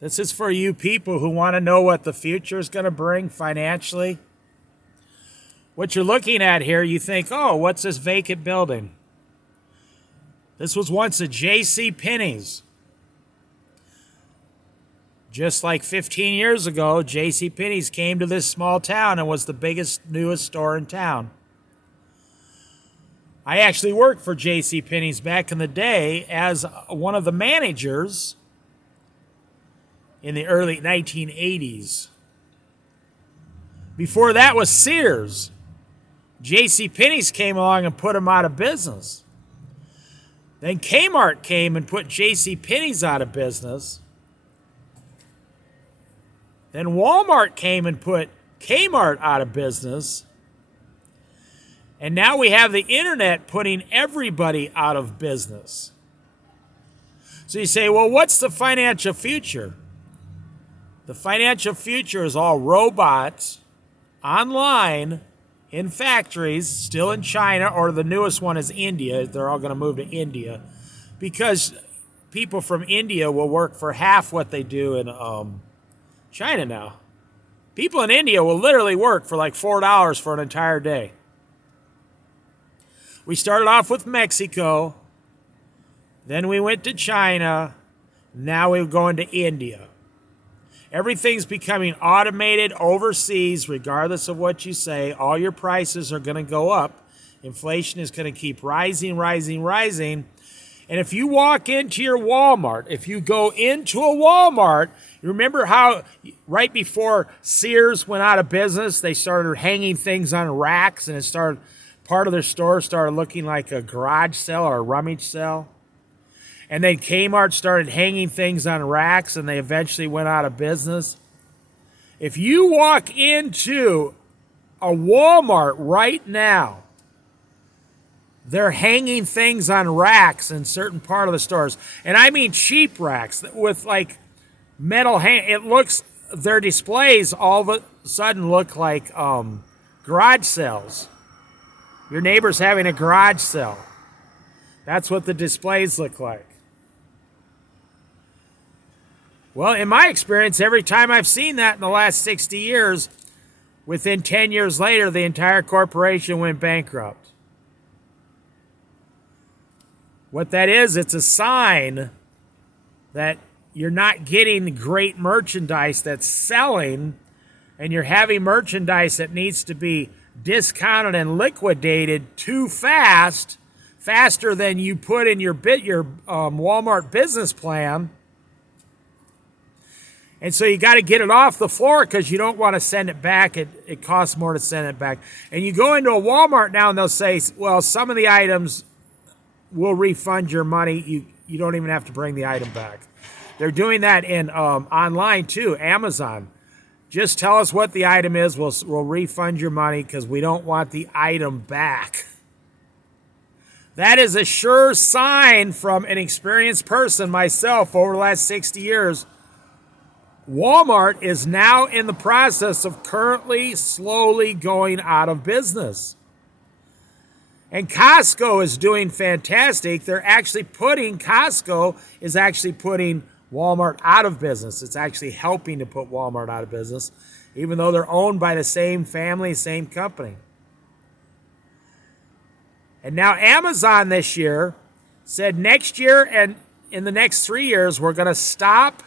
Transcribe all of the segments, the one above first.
This is for you people who want to know what the future is going to bring financially. What you're looking at here, you think, oh, what's this vacant building? This was once a J.C. Penney's. Just like 15 years ago, J.C. Penney's came to this small town and was the biggest, newest store in town. I actually worked for J.C. Penney's back in the day as one of the managers in the early 1980s. Before that was Sears. J.C. Penney's came along and put them out of business. Then Kmart came and put J.C. Penney's out of business. Then Walmart came and put Kmart out of business. And now we have the internet putting everybody out of business. So you say, well, what's the financial future? The financial future is all robots, online, in factories, still in China, or the newest one is India. They're all going to move to India because people from India will work for half what they do in China now. People in India will literally work for like $4 for an entire day. We started off with Mexico, then we went to China, now we're going to India. Everything's becoming automated overseas, regardless of what you say. All your prices are going to go up. Inflation is going to keep rising, rising, rising. And if you walk into your Walmart, if you go into a Walmart, you remember how right before Sears went out of business, they started hanging things on racks and part of their store started looking like a garage sale or a rummage sale. And then Kmart started hanging things on racks and they eventually went out of business. If you walk into a Walmart right now, they're hanging things on racks in certain part of the stores. And I mean cheap racks with like metal their displays all of a sudden look like garage sales. Your neighbor's having a garage sale. That's what the displays look like. Well, in my experience, every time I've seen that in the last 60 years, within 10 years later, the entire corporation went bankrupt. What that is, it's a sign that you're not getting great merchandise that's selling, and you're having merchandise that needs to be discounted and liquidated too fast, faster than you put in your Walmart business plan. And so you got to get it off the floor because you don't want to send it back. It costs more to send it back. And you go into a Walmart now and they'll say, well, some of the items will refund your money. You don't even have to bring the item back. They're doing that in online too, Amazon. Just tell us what the item is. We'll refund your money because we don't want the item back. That is a sure sign from an experienced person, myself, over the last 60 years. Walmart is now in the process of currently slowly going out of business. And Costco is doing fantastic. Costco is actually putting Walmart out of business. It's actually helping to put Walmart out of business, even though they're owned by the same family, same company. And now Amazon this year said next year and in the next 3 years, we're going to stop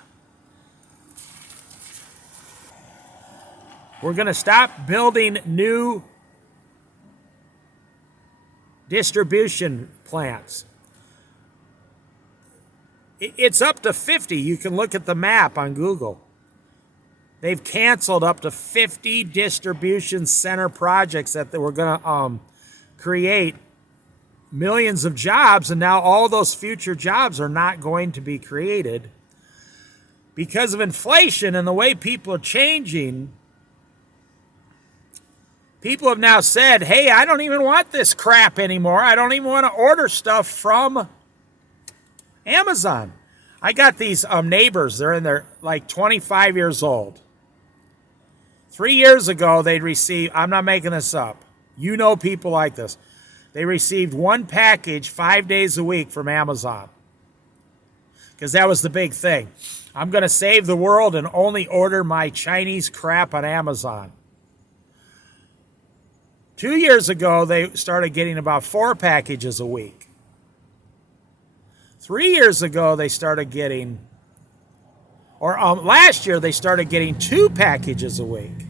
building new distribution plants. It's up to 50. You can look at the map on Google. They've canceled up to 50 distribution center projects that they were going to create millions of jobs, and now all those future jobs are not going to be created because of inflation and the way people are changing. People have now said, hey, I don't even want this crap anymore. I don't even want to order stuff from Amazon. I got these neighbors. They're in their like 25 years old. 3 years ago, they'd received, I'm not making this up. You know people like this. They received one package 5 days a week from Amazon. because that was the big thing. I'm going to save the world and only order my Chinese crap on Amazon. 2 years ago, they started getting about 4 packages a week. 3 years ago, they started getting, last year, they started getting 2 packages a week.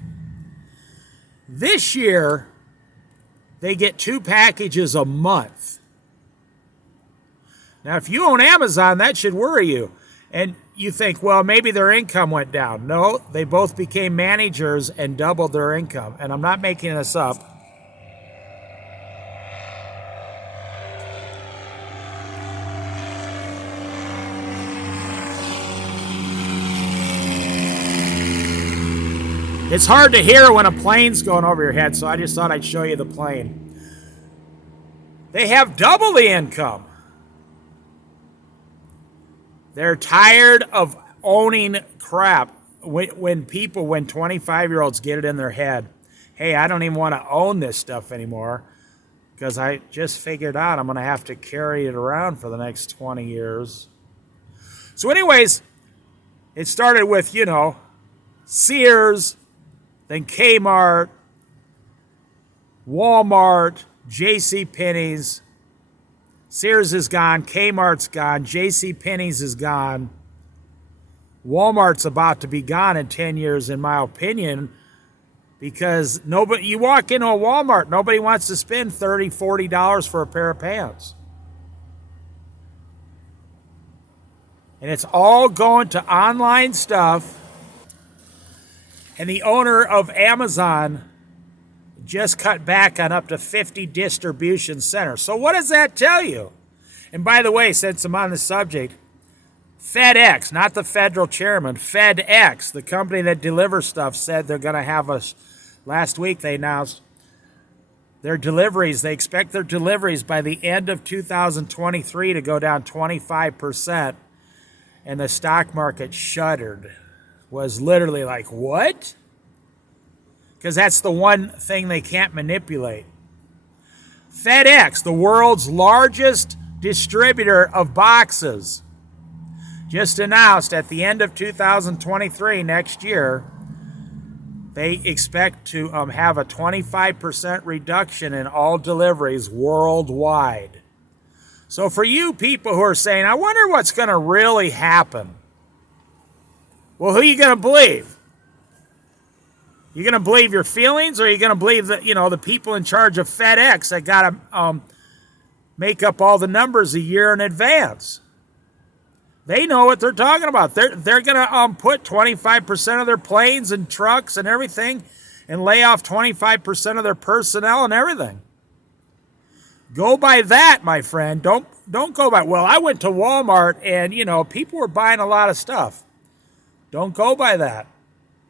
This year, they get 2 packages a month. Now, if you own Amazon, that should worry you. And you think, well, maybe their income went down. No, they both became managers and doubled their income. And I'm not making this up. It's hard to hear when a plane's going over your head, so I just thought I'd show you the plane. They have double the income. They're tired of owning crap. When 25-year-olds get it in their head, hey, I don't even want to own this stuff anymore because I just figured out I'm going to have to carry it around for the next 20 years. So anyways, it started with, Sears, then Kmart, Walmart, JCPenney's. Sears is gone, Kmart's gone, JCPenney's is gone. Walmart's about to be gone in 10 years, in my opinion, because you walk into a Walmart, nobody wants to spend $30, $40 for a pair of pants. And it's all going to online stuff. And the owner of Amazon just cut back on up to 50 distribution centers. So what does that tell you? And by the way, since I'm on the subject, FedEx, not the federal chairman, FedEx, the company that delivers stuff, said they're going to have us. Last week they announced their deliveries. They expect their deliveries by the end of 2023 to go down 25%. And the stock market shuddered. Was literally like, what? Because that's the one thing they can't manipulate. FedEx, the world's largest distributor of boxes, just announced at the end of 2023, next year, they expect to have a 25% reduction in all deliveries worldwide. So for you people who are saying, I wonder what's going to really happen. Well, who are you going to believe? You going to believe your feelings, or are you going to believe that, the people in charge of FedEx that got to make up all the numbers a year in advance? They know what they're talking about. They're going to put 25% of their planes and trucks and everything and lay off 25% of their personnel and everything. Go by that, my friend. Don't go by, well, I went to Walmart and, people were buying a lot of stuff. Don't go by that.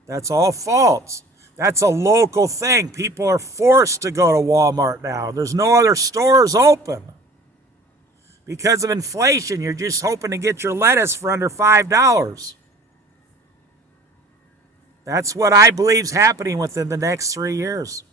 That's all false. That's a local thing. People are forced to go to Walmart now. There's no other stores open. Because of inflation, you're just hoping to get your lettuce for under $5. That's what I believe is happening within the next 3 years.